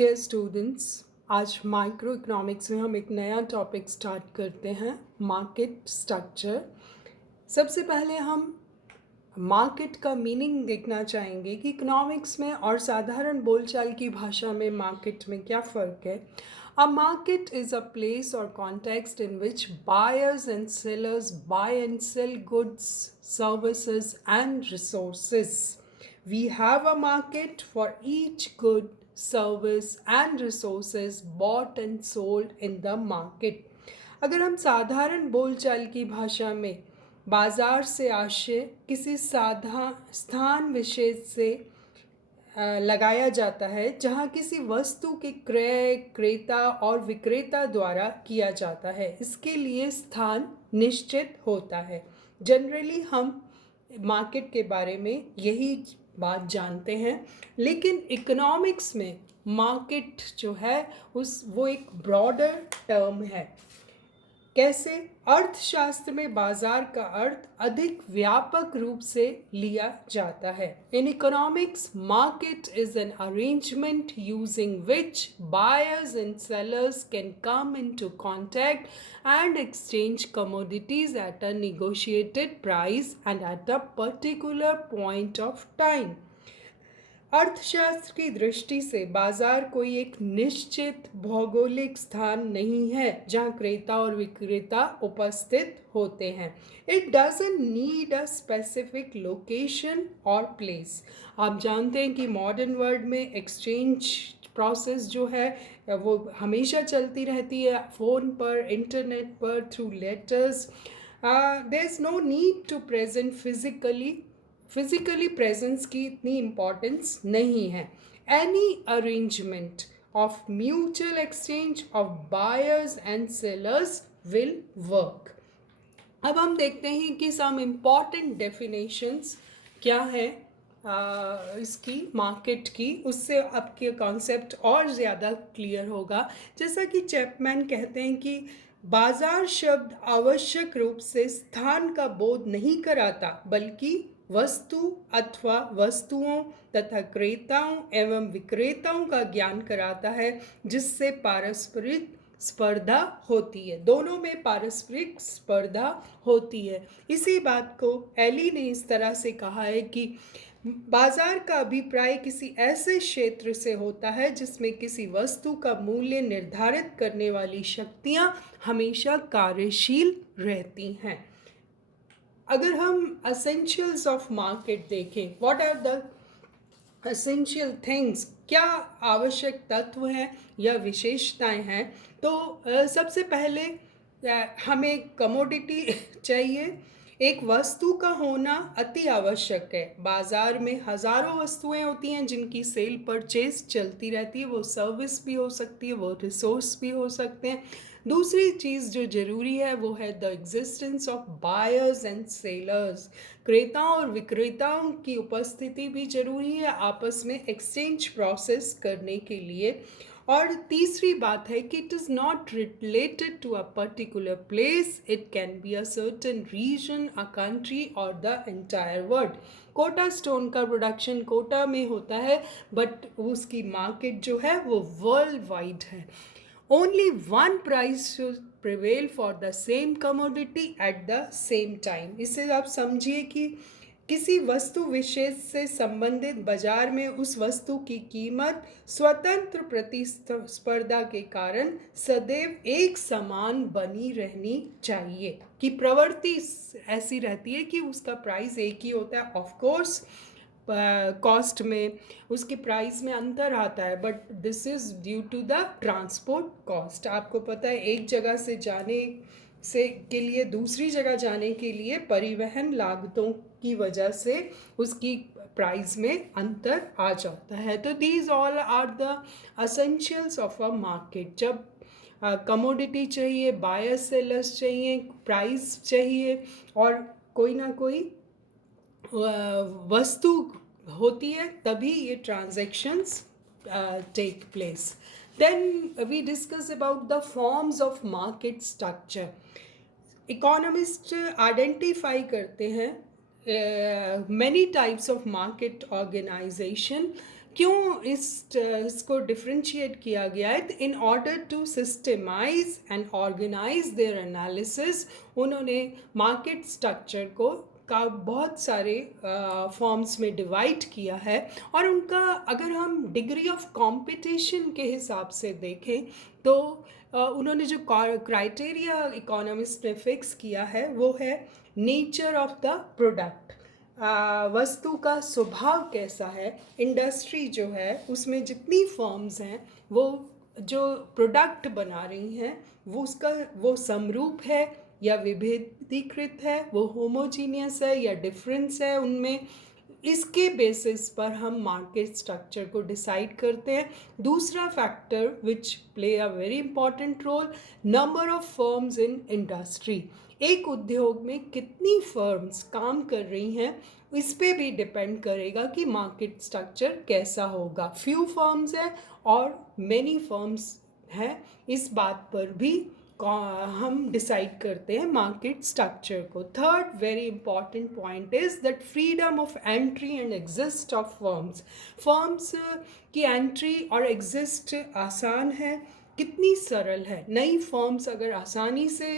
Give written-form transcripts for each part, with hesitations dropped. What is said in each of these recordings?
Dear students, आज micro economics में हम एक नया टॉपिक स्टार्ट करते हैं, मार्केट स्ट्रक्चर। सबसे पहले हम मार्केट का मीनिंग देखना चाहेंगे कि इकोनॉमिक्स में और साधारण बोलचाल की भाषा में मार्केट में क्या फ़र्क है। A market is a place और context in which buyers and sellers buy and sell goods, services and resources. We have a market for each good, service and resources bought and sold in the market. अगर हम साधारण बोलचाल की भाषा में बाजार से आशय किसी स्थान विशेष से लगाया जाता है जहाँ किसी वस्तु के क्रय, क्रेता और विक्रेता द्वारा किया जाता है, इसके लिए स्थान निश्चित होता है। जनरली हम मार्केट के बारे में यही बात जानते हैं, लेकिन इकोनॉमिक्स में मार्केट जो है वो एक ब्रॉडर टर्म है। कैसे? अर्थशास्त्र में बाजार का अर्थ अधिक व्यापक रूप से लिया जाता है। In economics, market is an arrangement using which buyers and sellers can come into contact and exchange commodities at a negotiated price and at a particular point of time. अर्थशास्त्र की दृष्टि से बाजार कोई एक निश्चित भौगोलिक स्थान नहीं है जहां क्रेता और विक्रेता उपस्थित होते हैं। It doesn't need a specific location और प्लेस। आप जानते हैं कि मॉडर्न वर्ल्ड में एक्सचेंज प्रोसेस जो है वो हमेशा चलती रहती है, फ़ोन पर, इंटरनेट पर, through letters. There is no need to present physically presence की इतनी इम्पॉर्टेंस नहीं है। Any arrangement of mutual exchange of buyers and sellers will work. अब हम देखते हैं कि सम इम्पॉर्टेंट डेफिनेशंस क्या है इसकी, मार्केट की, उससे आपके कॉन्सेप्ट और ज़्यादा क्लियर होगा। जैसा कि चैपमैन कहते हैं कि बाजार शब्द आवश्यक रूप से स्थान का बोध नहीं कराता, बल्कि वस्तु अथवा वस्तुओं तथा क्रेताओं एवं विक्रेताओं का ज्ञान कराता है, जिससे पारस्परिक स्पर्धा होती है। दोनों में पारस्परिक स्पर्धा होती है। इसी बात को एली ने इस तरह से कहा है कि बाजार का अभिप्राय किसी ऐसे क्षेत्र से होता है जिसमें किसी वस्तु का मूल्य निर्धारित करने वाली शक्तियां हमेशा कार्यशील रहती हैं। अगर हम एसेंशियल्स ऑफ मार्केट देखें, what are the essential things, क्या आवश्यक तत्व हैं या विशेषताएं हैं, तो सबसे पहले हमें कमोडिटी चाहिए। एक वस्तु का होना अति आवश्यक है। बाजार में हज़ारों वस्तुएं होती हैं जिनकी सेल परचेज चलती रहती है। वो सर्विस भी हो सकती है, वो रिसोर्स भी हो सकते हैं। दूसरी चीज़ जो ज़रूरी है वो है the existence of buyers and sellers. क्रेताओं और विक्रेताओं की उपस्थिति भी जरूरी है आपस में एक्सचेंज प्रोसेस करने के लिए। और तीसरी बात है कि it is not related to a particular place, it can be a certain region, a country और the entire world. Kota stone का प्रोडक्शन कोटा में होता है, बट उसकी मार्केट जो है वो वर्ल्ड वाइड है। Only one price should prevail for the same commodity at the same time. इससे आप समझिए कि किसी वस्तु विशेष से संबंधित बाजार में उस वस्तु की कीमत स्वतंत्र प्रतिस्पर्धा के कारण सदैव एक समान बनी रहनी चाहिए। कि प्रवृत्ति ऐसी रहती है कि उसका प्राइस एक ही होता है। ऑफ कोर्स कॉस्ट में उसके प्राइस में अंतर आता है, but this is due to the transport cost. आपको पता है एक जगह से जाने से के लिए दूसरी जगह जाने के लिए परिवहन लागतों की वजह से उसकी प्राइस में अंतर आ जाता है। तो these all are the essentials of a market. जब कमोडिटी चाहिए, बायर सेलर्स चाहिए, प्राइस चाहिए और कोई ना कोई वस्तु होती है, तभी ये transactions take place. Then we discuss about the forms of market structure. Economist identify करते हैं many types of market organisation क्यों इसको डिफ्रेंशिएट किया गया है? In order to systematise and organise their analysis, उन्होंने मार्केट स्ट्रक्चर को का बहुत सारे फॉर्म्स में डिवाइड किया है। और उनका अगर हम डिग्री ऑफ कंपटीशन के हिसाब से देखें तो उन्होंने जो क्राइटेरिया इकोनॉमिस्ट ने फिक्स किया है वो है नेचर ऑफ द प्रोडक्ट, वस्तु का स्वभाव कैसा है। इंडस्ट्री जो है उसमें जितनी फर्म्स हैं वो जो प्रोडक्ट बना रही हैं वो समरूप है या विभेदीकृत है, वो होमोजीनियस है या डिफरेंस है उनमें। इसके बेसिस पर हम मार्केट स्ट्रक्चर को डिसाइड करते हैं। दूसरा factor which play a very important role, number of firms in industry. एक उद्योग में कितनी फर्म्स काम कर रही हैं इस पे भी डिपेंड करेगा कि मार्केट स्ट्रक्चर कैसा होगा। फ्यू फर्म्स हैं और मेनी फर्म्स हैं, इस बात पर भी हम डिसाइड करते हैं मार्केट स्ट्रक्चर को। Third very important point is that freedom of entry and exist of firms. Firms की एंट्री और एग्जिस्ट आसान है, कितनी सरल है। नई फर्म्स अगर आसानी से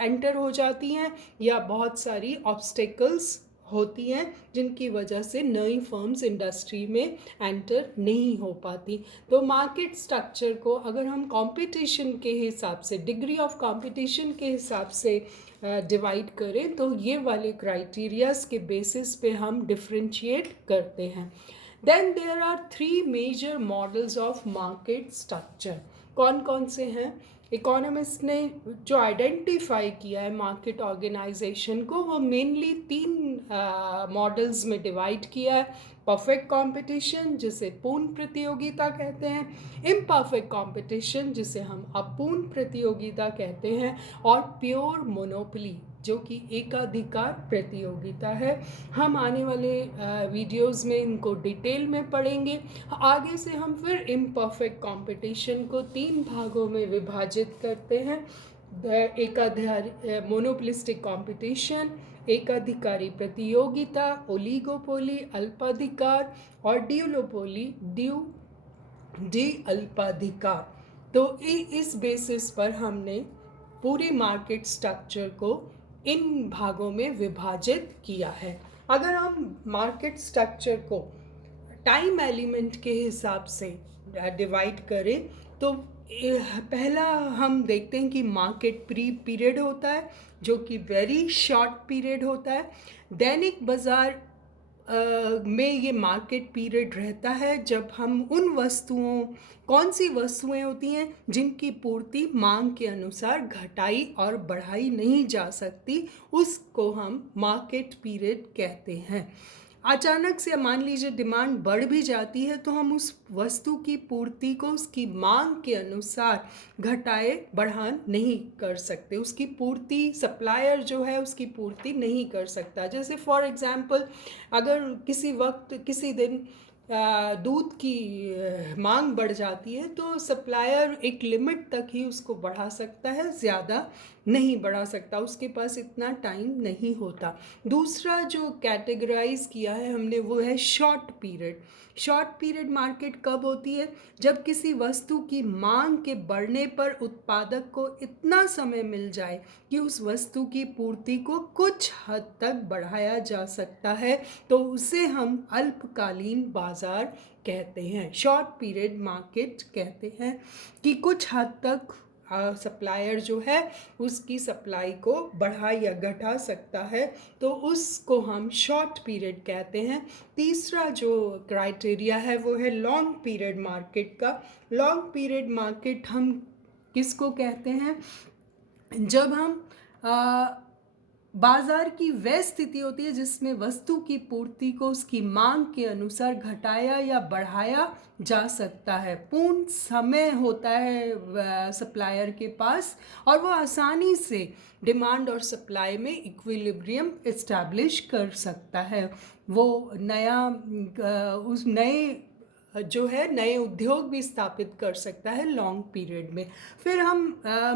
एंटर हो जाती हैं या बहुत सारी ऑब्स्टेकल्स होती हैं जिनकी वजह से नई फर्म्स इंडस्ट्री में एंटर नहीं हो पाती। तो मार्केट स्ट्रक्चर को अगर हम कंपटीशन के हिसाब से, डिग्री ऑफ कंपटीशन के हिसाब से डिवाइड करें तो ये वाले क्राइटेरियाज के बेसिस पे हम डिफ्रेंशिएट करते हैं। Then there are 3 major models of market structure. कौन कौन से हैं? इकोनॉमिस्ट ने जो आइडेंटिफाई किया है मार्केट ऑर्गेनाइजेशन को वो मेनली 3 मॉडल्स में डिवाइड किया है। परफेक्ट कंपटीशन जिसे पूर्ण प्रतियोगिता कहते हैं, इम्परफेक्ट कंपटीशन जिसे हम अपूर्ण प्रतियोगिता कहते हैं, और प्योर मोनोपोली जो कि एकाधिकार प्रतियोगिता है। हम आने वाले वीडियोस में इनको डिटेल में पढ़ेंगे। आगे से हम फिर इम्परफेक्ट कंपटीशन को 3 भागों में विभाजित करते हैं। मोनोपोलिस्टिक कंपटीशन, एकाधिकारी प्रतियोगिता, ओलिगोपोली अल्पाधिकार, और ड्यूलोपोली डी अल्पाधिकार। तो इस बेसिस पर हमने पूरी मार्केट स्ट्रक्चर को इन भागों में विभाजित किया है। अगर हम मार्केट स्ट्रक्चर को टाइम एलिमेंट के हिसाब से डिवाइड करें तो पहला हम देखते हैं कि मार्केट पीरियड होता है जो कि वेरी शॉर्ट पीरियड होता है। दैनिक बाज़ार में ये मार्केट पीरियड रहता है जब हम उन वस्तुओं, कौन सी वस्तुएं होती हैं जिनकी पूर्ति मांग के अनुसार घटाई और बढ़ाई नहीं जा सकती, उसको हम मार्केट पीरियड कहते हैं। अचानक से मान लीजिए डिमांड बढ़ भी जाती है तो हम उस वस्तु की पूर्ति को उसकी मांग के अनुसार घटाए बढ़ा नहीं कर सकते, उसकी पूर्ति सप्लायर जो है उसकी पूर्ति नहीं कर सकता। जैसे फॉर एग्जांपल अगर किसी वक्त किसी दिन दूध की मांग बढ़ जाती है तो सप्लायर एक लिमिट तक ही उसको बढ़ा सकता है, ज़्यादा नहीं बढ़ा सकता, उसके पास इतना टाइम नहीं होता। दूसरा जो कैटेगराइज किया है हमने वो है short period. Short period market कब होती है? जब किसी वस्तु की मांग के बढ़ने पर उत्पादक को इतना समय मिल जाए कि उस वस्तु की पूर्ति को कुछ हद तक बढ़ाया जा सकता है, तो उसे हम अल्पकालीन बाजार कहते हैं, शॉर्ट पीरियड मार्केट कहते हैं। कि कुछ हद तक सप्लायर जो है उसकी सप्लाई को बढ़ा या घटा सकता है, तो उसको हम शॉर्ट पीरियड कहते हैं। तीसरा जो क्राइटेरिया है वो है लॉन्ग पीरियड मार्केट का। लॉन्ग पीरियड मार्केट हम किसको कहते हैं? जब हम बाजार की वह स्थिति होती है जिसमें वस्तु की पूर्ति को उसकी मांग के अनुसार घटाया या बढ़ाया जा सकता है, पूर्ण समय होता है सप्लायर के पास और वो आसानी से डिमांड और सप्लाई में इक्विलिब्रियम इस्टेब्लिश कर सकता है। वो उस नए जो है नए उद्योग भी स्थापित कर सकता है लॉन्ग पीरियड में। फिर हम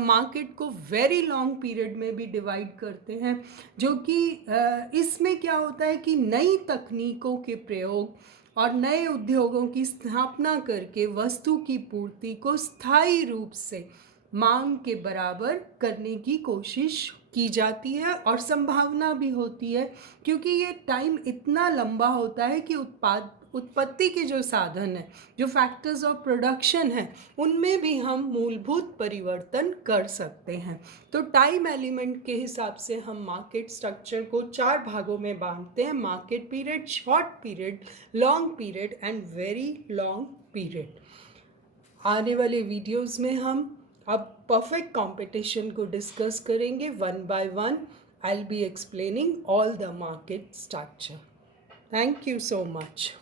मार्केट को वेरी लॉन्ग पीरियड में भी डिवाइड करते हैं, जो कि इसमें क्या होता है कि नई तकनीकों के प्रयोग और नए उद्योगों की स्थापना करके वस्तु की पूर्ति को स्थायी रूप से मांग के बराबर करने की कोशिश की जाती है और संभावना भी होती है, क्योंकि ये टाइम इतना लंबा होता है कि उत्पत्ति के जो साधन है, जो फैक्टर्स ऑफ प्रोडक्शन है, उनमें भी हम मूलभूत परिवर्तन कर सकते हैं। तो टाइम एलिमेंट के हिसाब से हम मार्केट स्ट्रक्चर को 4 भागों में बांटते हैं: market period, short period, long period and very long period. आने वाले वीडियोस में हम अब परफेक्ट कंपटीशन को डिस्कस करेंगे one by one. I will be explaining all the market structure. Thank you so much.